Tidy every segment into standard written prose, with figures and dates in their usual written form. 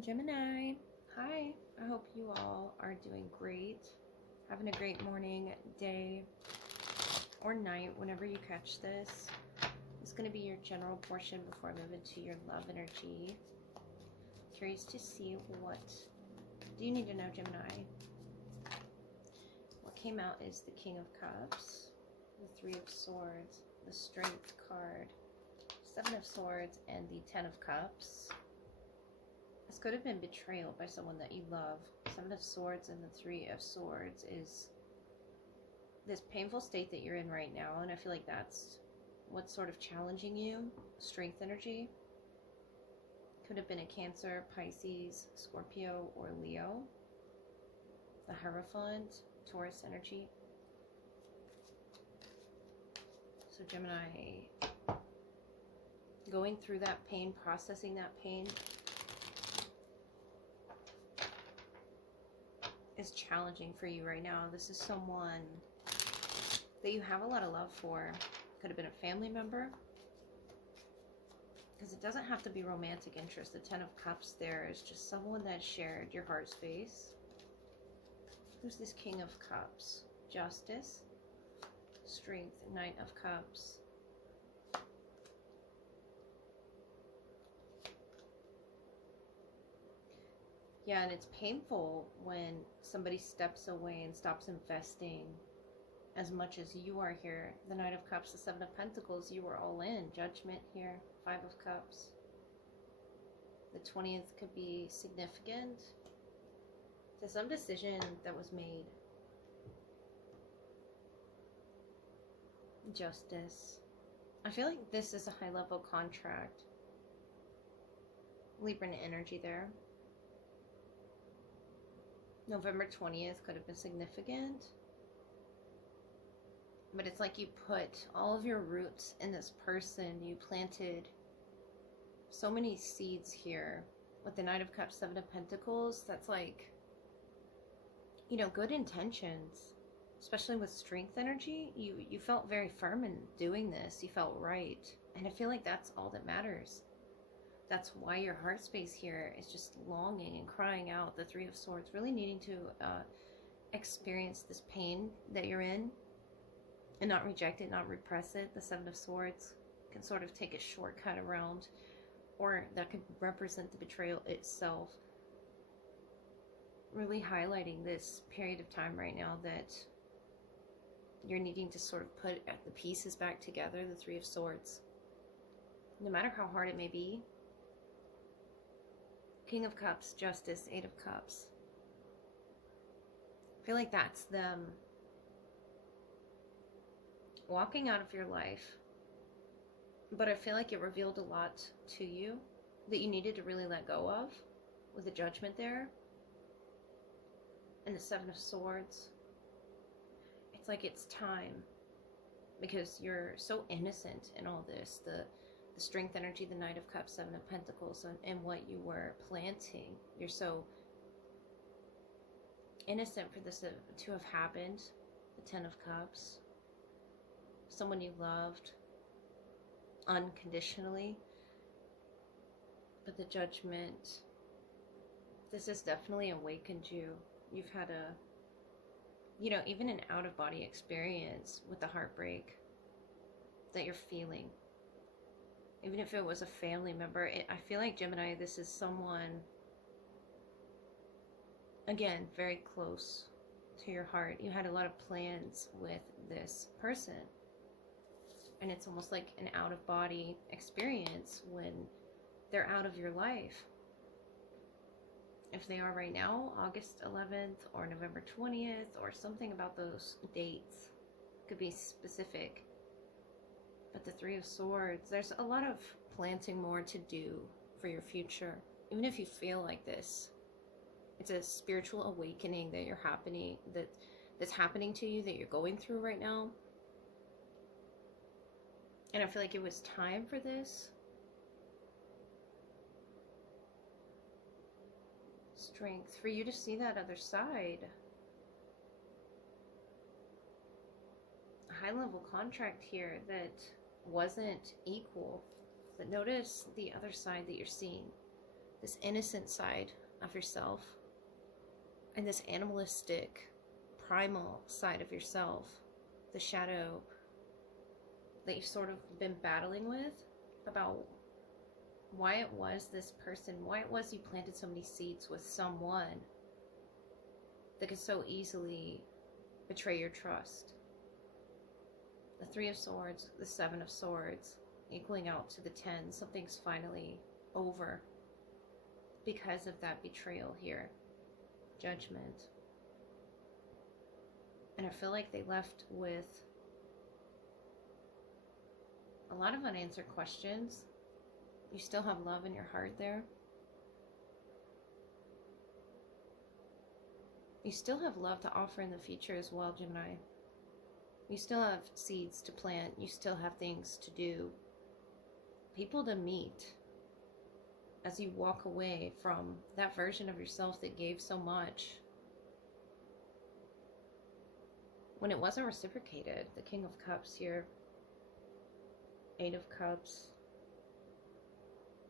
Gemini, hi. I hope you all are doing great. Having a great morning, day, or night whenever you catch this. It's going to be your general portion before I move into your love energy. Curious to see what do you need to know, Gemini? What came out is the King of Cups, the Three of Swords, the Strength card, Seven of Swords, and the Ten of Cups. This could have been betrayal by someone that you love. Seven of Swords and the Three of Swords is this painful state that you're in right now, and I feel like that's what's sort of challenging you. Strength energy. Could have been a Cancer, Pisces, Scorpio, or Leo. The Hierophant, Taurus energy. So Gemini, going through that pain, processing that pain, is challenging for you right now. This is someone that you have a lot of love for. Could have been a family member, because it doesn't have to be romantic interest. The Ten of Cups there is just someone that shared your heart space. Who's this King of Cups? Justice, Strength, Knight of Cups. Yeah, and it's painful when somebody steps away and stops investing as much as you are here. The Knight of Cups, the Seven of Pentacles, you were all in. Judgment here, Five of Cups. The 20th could be significant to some decision that was made. Justice. I feel like this is a high-level contract. Libra energy there. November 20th could have been significant. But it's like you put all of your roots in this person. You planted so many seeds here. With the Knight of Cups, Seven of Pentacles, that's like, you know, good intentions. Especially with strength energy. You felt very firm in doing this. You felt right. And I feel like that's all that matters. That's why your heart space here is just longing and crying out. The Three of Swords, really needing to experience this pain that you're in and not reject it, not repress it. The Seven of Swords can sort of take a shortcut around, or that could represent the betrayal itself. Really highlighting this period of time right now that you're needing to sort of put the pieces back together. The Three of Swords, no matter how hard it may be. King of Cups, Justice, Eight of Cups. I feel like that's them walking out of your life. But I feel like it revealed a lot to you that you needed to really let go of, with the Judgment there. And the Seven of Swords. It's like it's time, because you're so innocent in all this. The Strength energy, the Knight of Cups, Seven of Pentacles, and what you were planting. You're so innocent for this to have happened. The Ten of Cups. Someone you loved unconditionally. But the Judgment, this has definitely awakened you. You've had a, you know, even an out-of-body experience with the heartbreak that you're feeling. Even if it was a family member, I feel like, Gemini, this is someone, again, very close to your heart. You had a lot of plans with this person. And it's almost like an out-of-body experience when they're out of your life. If they are right now, August 11th or November 20th, or something about those dates. Could be specific. But the Three of Swords, there's a lot of planting more to do for your future. Even if you feel like this, it's a spiritual awakening that that's happening to you, that you're going through right now. And I feel like it was time for this. Strength, for you to see that other side. A high-level contract here that wasn't equal. But notice the other side that you're seeing. this innocent side of yourself and this animalistic, primal side of yourself, the shadow that you've sort of been battling with about why it was this person, why it was you planted so many seeds with someone that could so easily betray your trust. The Three of Swords, the Seven of Swords, equaling out to the 10. Something's finally over because of that betrayal here. Judgment. And I feel like they left with a lot of unanswered questions. You still have love in your heart there. You still have love to offer in the future as well, Gemini. You still have seeds to plant. You still have things to do. People to meet as you walk away from that version of yourself that gave so much when it wasn't reciprocated. The King of Cups here, Eight of Cups,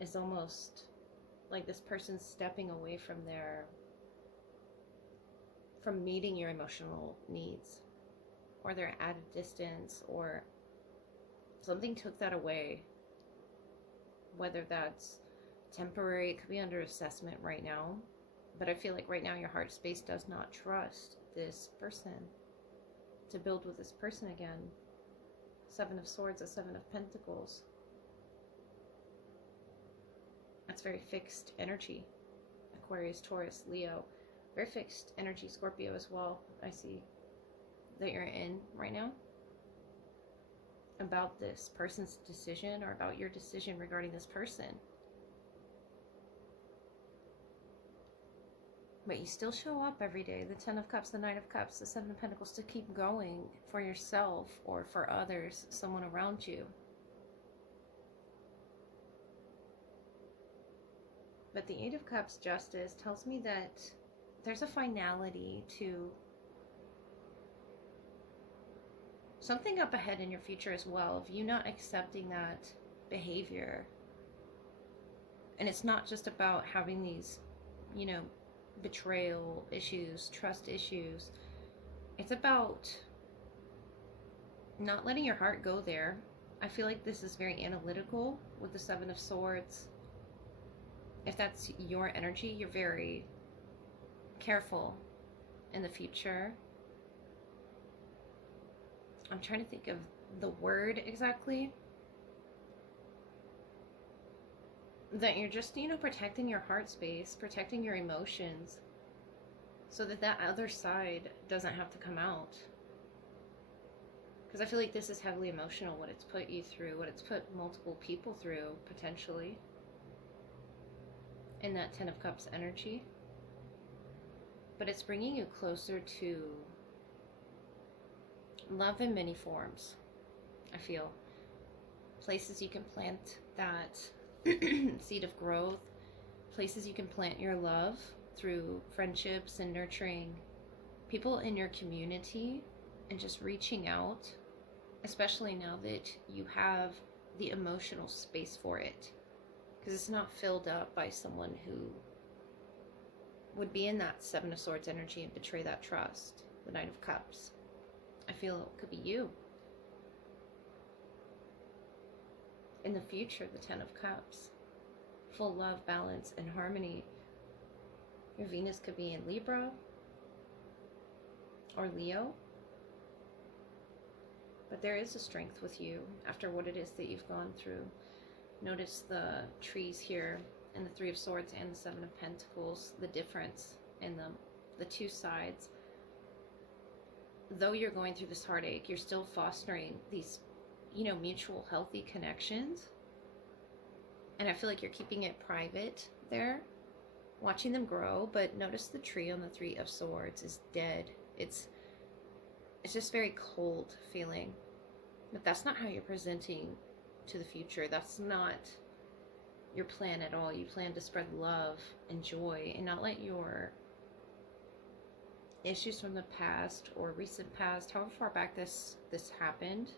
is almost like this person stepping away from meeting your emotional needs, or they're at a distance, or something took that away. Whether that's temporary, it could be under assessment right now, but I feel like right now your heart space does not trust this person to build with this person again. Seven of Swords, a Seven of Pentacles. That's very fixed energy. Aquarius, Taurus, Leo. Very fixed energy. Scorpio as well, I see that you're in right now. About this person's decision, or about your decision regarding this person. But you still show up every day. The Ten of Cups, the Knight of Cups, the Seven of Pentacles, to keep going for yourself or for others, someone around you. But the Eight of Cups, Justice, tells me that there's a finality to something up ahead in your future as well, of you not accepting that behavior. And it's not just about having these, you know, betrayal issues, trust issues. It's about not letting your heart go there. I feel like this is very analytical with the Seven of Swords. If that's your energy, you're very careful in the future. I'm trying to think of the word exactly. That you're just, you know, protecting your heart space, protecting your emotions, so that that other side doesn't have to come out. Because I feel like this is heavily emotional, what it's put you through, what it's put multiple people through, potentially, in that Ten of Cups energy. But it's bringing you closer to love in many forms, I feel. Places you can plant that seed of growth, places you can plant your love through friendships and nurturing people in your community, and just reaching out, especially now that you have the emotional space for it, because it's not filled up by someone who would be in that Seven of Swords energy and betray that trust. The Knight of Cups, I feel it could be you. In the future, the Ten of Cups, full love, balance, and harmony. Your Venus could be in Libra or Leo, but there is a strength with you after what it is that you've gone through. Notice the trees here, and the Three of Swords and the Seven of Pentacles, the difference in them, the two sides. Though you're going through this heartache, you're still fostering these, you know, mutual healthy connections. And I feel like you're keeping it private there, watching them grow. But notice the tree on the Three of Swords is dead. It's just very cold feeling. But that's not how you're presenting to the future. That's not your plan at all. You plan to spread love and joy, and not let your issues from the past or recent past, however far back this happened,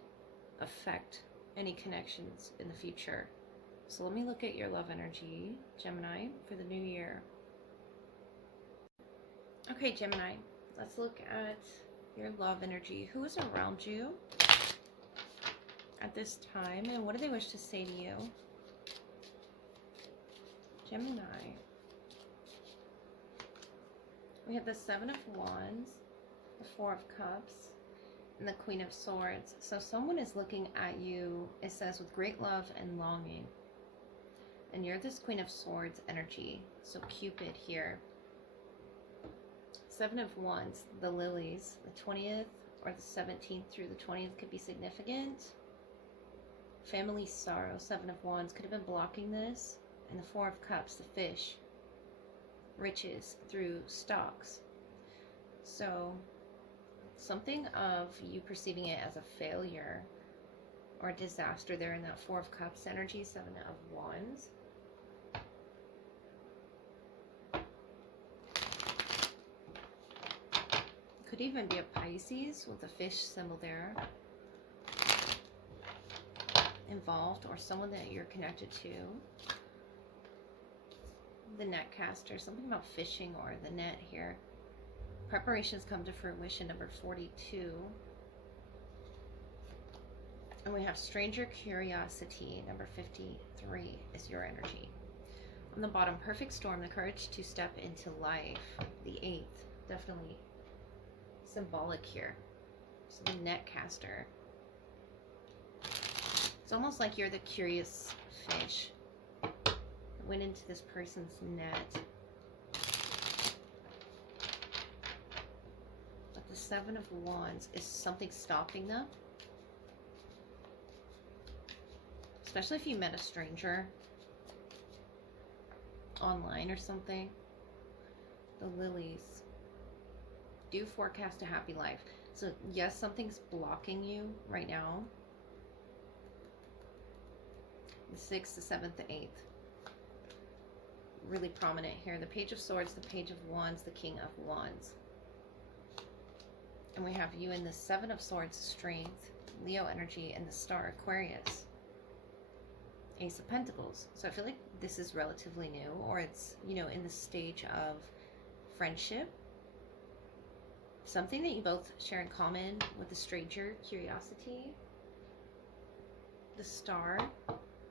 affect any connections in the future. So let me look at your love energy, Gemini, for the new year. Okay, Gemini, let's look at your love energy. Who is around you at this time, and what do they wish to say to you? Gemini. We have the Seven of Wands, the Four of Cups, and the Queen of Swords. So someone is looking at you, it says, with great love and longing. And you're this Queen of Swords energy. So Cupid here. Seven of Wands, the lilies, the 20th or the 17th through the 20th could be significant. Family sorrow, Seven of Wands could have been blocking this. And the Four of Cups, the fish, riches through stocks. So something of you perceiving it as a failure or a disaster there in that Four of Cups energy, Seven of Wands. Could even be a Pisces with a fish symbol there involved, or someone that you're connected to. The net caster, something about fishing or the net here. Preparations come to fruition, number 42. And we have stranger curiosity, number 53 is your energy. On the bottom, perfect storm, the courage to step into life, the 8th, definitely symbolic here. So the net caster. It's almost like you're the curious fish that went into this person's net. But the Seven of Wands is something stopping them. Especially if you met a stranger online or something. The lilies do forecast a happy life. So yes, something's blocking you right now. The 6th, the 7th, the 8th. Really prominent here. The Page of Swords, the Page of Wands, the King of Wands. And we have you in the Seven of Swords, Strength, Leo energy, and the Star, Aquarius. Ace of Pentacles. So I feel like this is relatively new, or it's, you know, in the stage of friendship. Something that you both share in common with the stranger, curiosity, the Star,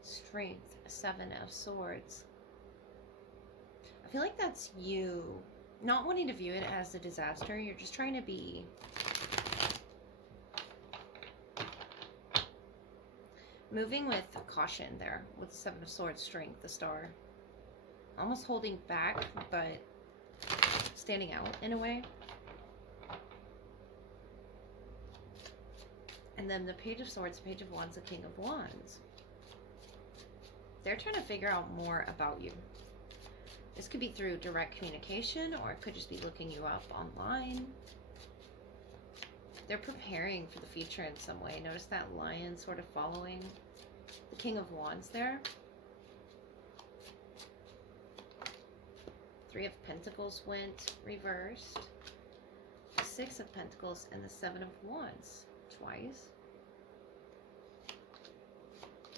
Strength, Seven of Swords. I feel like that's you not wanting to view it as a disaster. You're just trying to be moving with caution there with the Seven of Swords, Strength, the Star. Almost holding back, but standing out in a way. And then the Page of Swords, Page of Wands, the King of Wands. They're trying to figure out more about you. This could be through direct communication, or it could just be looking you up online. They're preparing for the future in some way. Notice that lion sort of following the King of Wands there. Three of Pentacles went reversed. The Six of Pentacles and the Seven of Wands twice.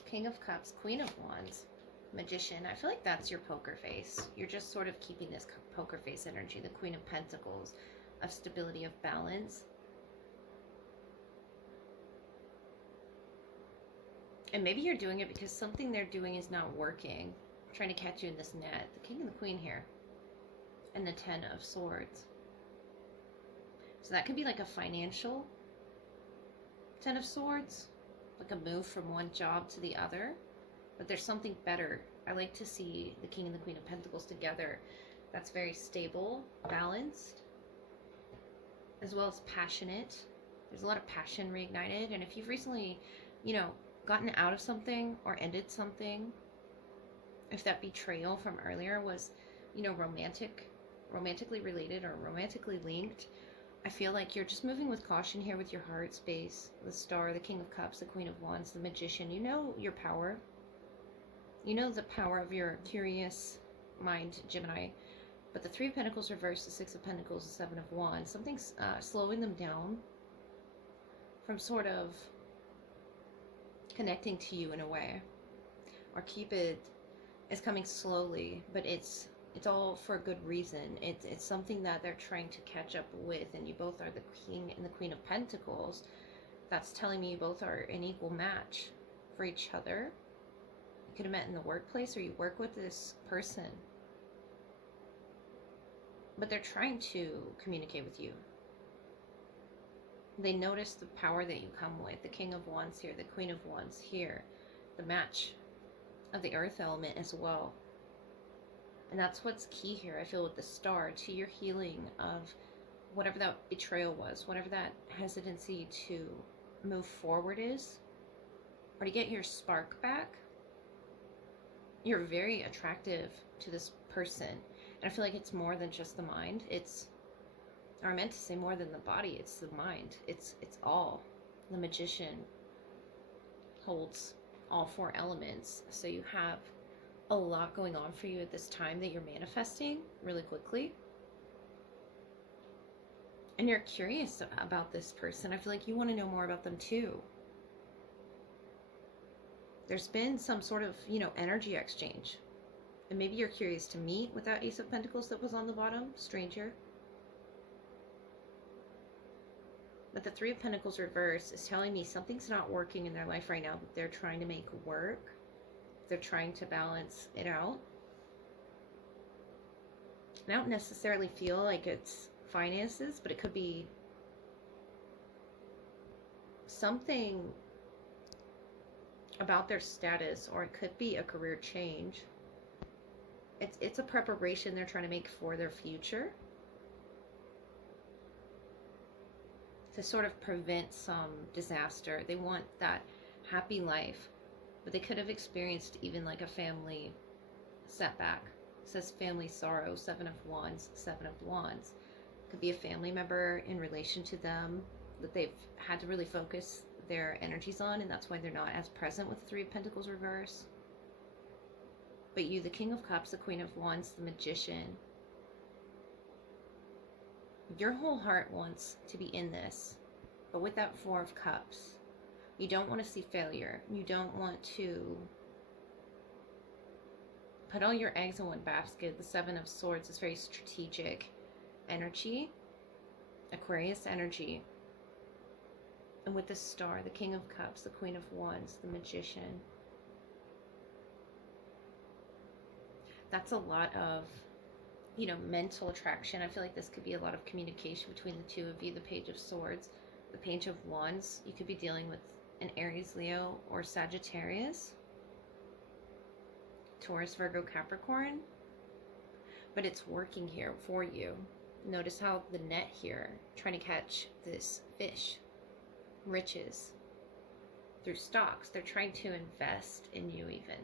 King of Cups, Queen of Wands, Magician. I feel like that's your poker face. You're just sort of keeping this poker face energy. The Queen of Pentacles, of stability, of balance. And maybe you're doing it because something they're doing is not working. Trying to catch you in this net. The King and the Queen here. And the Ten of Swords. So that could be like a financial Ten of Swords. Like a move from one job to the other. But there's something better. I like to see the King and the Queen of Pentacles together. That's very stable, balanced, as well as passionate. There's a lot of passion reignited. And if you've recently, you know, gotten out of something or ended something, if that betrayal from earlier was, you know, romantically related or romantically linked, I feel like you're just moving with caution here with your heart space. The Star, the King of Cups, the Queen of Wands, the Magician. You know your power. You know the power of your curious mind, Gemini. But the Three of Pentacles reversed, the Six of Pentacles, the Seven of Wands. Something's slowing them down from sort of connecting to you in a way. or keep it is coming slowly, but it's all for a good reason. It's something that they're trying to catch up with, and you both are the King and the Queen of Pentacles. That's telling me you both are an equal match for each other. You could have met in the workplace, or you work with this person, but they're trying to communicate with you. They notice the power that you come with. The King of Wands here, the Queen of Wands here, the match of the earth element as well. And that's what's key here, I feel, with the Star, to your healing of whatever that betrayal was, whatever that hesitancy to move forward is, or to get your spark back. You're very attractive to this person. And I feel like it's more than just the mind. It's, or I meant to say more than the body, it's the mind. It's all. The Magician holds all four elements. So you have a lot going on for you at this time that you're manifesting really quickly. And you're curious about this person. I feel like you want to know more about them too. There's been some sort of, energy exchange. And maybe you're curious to meet with that Ace of Pentacles that was on the bottom, stranger. But the Three of Pentacles reverse is telling me something's not working in their life right now that they're trying to make work. They're trying to balance it out. I don't necessarily feel like it's finances, but it could be something about their status, or it could be a career change. It's a preparation they're trying to make for their future, to sort of prevent some disaster. They want that happy life, but they could have experienced even like a family setback. It says family sorrow, Seven of Wands, Seven of Wands. Could be a family member in relation to them that they've had to really focus their energies on, and that's why they're not as present with the Three of Pentacles reverse. But you, the King of Cups, the Queen of Wands, the Magician, your whole heart wants to be in this, but with that Four of Cups, you don't want to see failure. You don't want to put all your eggs in one basket. The Seven of Swords is very strategic energy, Aquarius energy. And with the Star, the King of Cups, the Queen of Wands, the Magician, that's a lot of, mental attraction. I feel like this could be a lot of communication between the two of you. The Page of Swords, the Page of Wands, you could be dealing with an Aries, Leo, or Sagittarius, Taurus, Virgo, Capricorn. But it's working here for you. Notice how the net here, trying to catch this fish, riches, through stocks. They're trying to invest in you even,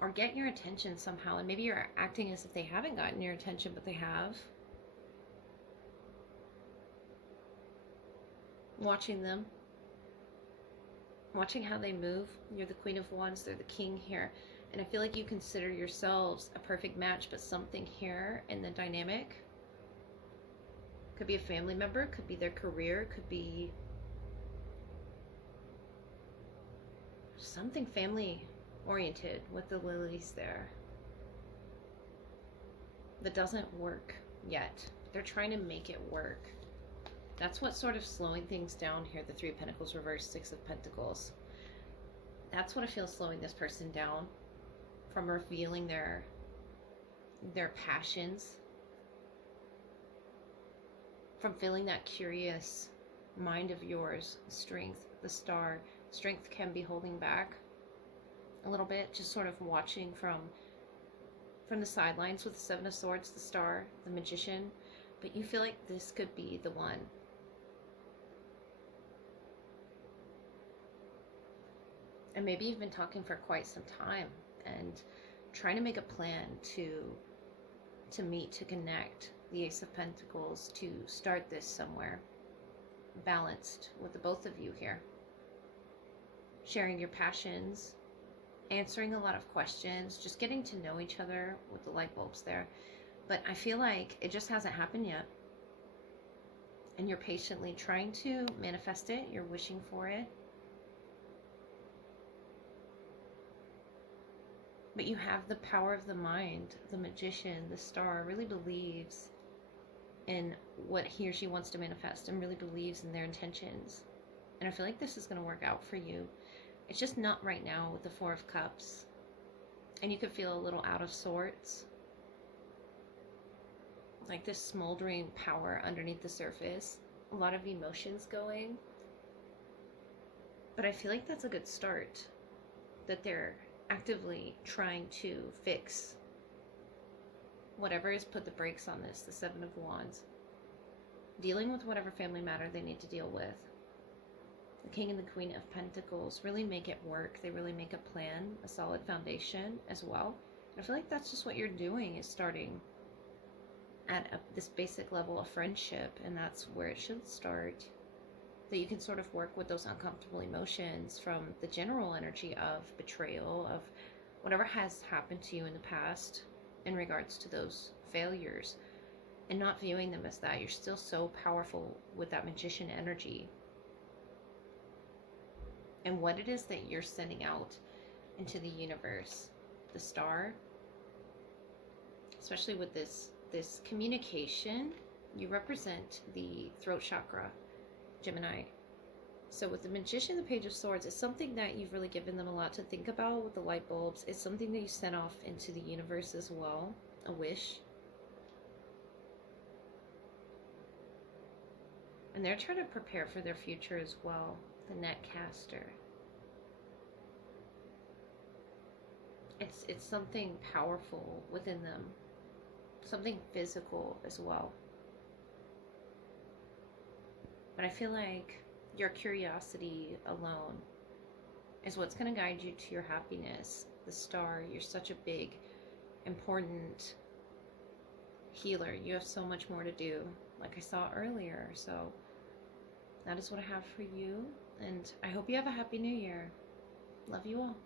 or get your attention somehow. And maybe you're acting as if they haven't gotten your attention, but they have. Watching them, watching how they move. You're the Queen of Wands, they're the King here. And I feel like you consider yourselves a perfect match, but something here in the dynamic, could be a family member, could be their career, could be something family oriented with the lilies there, that doesn't work yet. They're trying to make it work. That's what's sort of slowing things down here. The Three of Pentacles reverse, Six of Pentacles. That's what I feel slowing this person down from revealing their passions, from feeling that curious mind of yours. Strength, the Star. Strength can be holding back a little bit, just sort of watching from the sidelines with the Seven of Swords, the Star, the Magician. But you feel like this could be the one. And maybe you've been talking for quite some time and trying to make a plan to meet, to connect. The Ace of Pentacles, to start this somewhere balanced with the both of you here. Sharing your passions, answering a lot of questions, just getting to know each other with the light bulbs there. But I feel like it just hasn't happened yet. And you're patiently trying to manifest it. You're wishing for it. But you have the power of the mind. The magician, the star, really believes in what he or she wants to manifest and really believes in their intentions. And I feel like this is going to work out for you. It's just not right now with the Four of Cups. And you could feel a little out of sorts. Like this smoldering power underneath the surface. A lot of emotions going. But I feel like that's a good start. That they're actively trying to fix whatever has put the brakes on this, the Seven of Wands. Dealing with whatever family matter they need to deal with. The King and the Queen of Pentacles really make it work. They really make a plan, a solid foundation as well. And I feel like that's just what you're doing, is starting at this basic level of friendship, and that's where it should start. That you can sort of work with those uncomfortable emotions from the general energy of betrayal, of whatever has happened to you in the past in regards to those failures, and not viewing them as that. You're still so powerful with that magician energy. And what it is that you're sending out into the universe, the star, especially with this communication, you represent the throat chakra, Gemini. So with the Magician, the Page of Swords, it's something that you've really given them a lot to think about with the light bulbs. It's something that you sent off into the universe as well, a wish. And they're trying to prepare for their future as well, the Netcaster. It's something powerful within them, something physical as well. But I feel like your curiosity alone is what's going to guide you to your happiness. The star, you're such a big, important healer. You have so much more to do, like I saw earlier. So that is what I have for you. And I hope you have a happy new year. Love you all.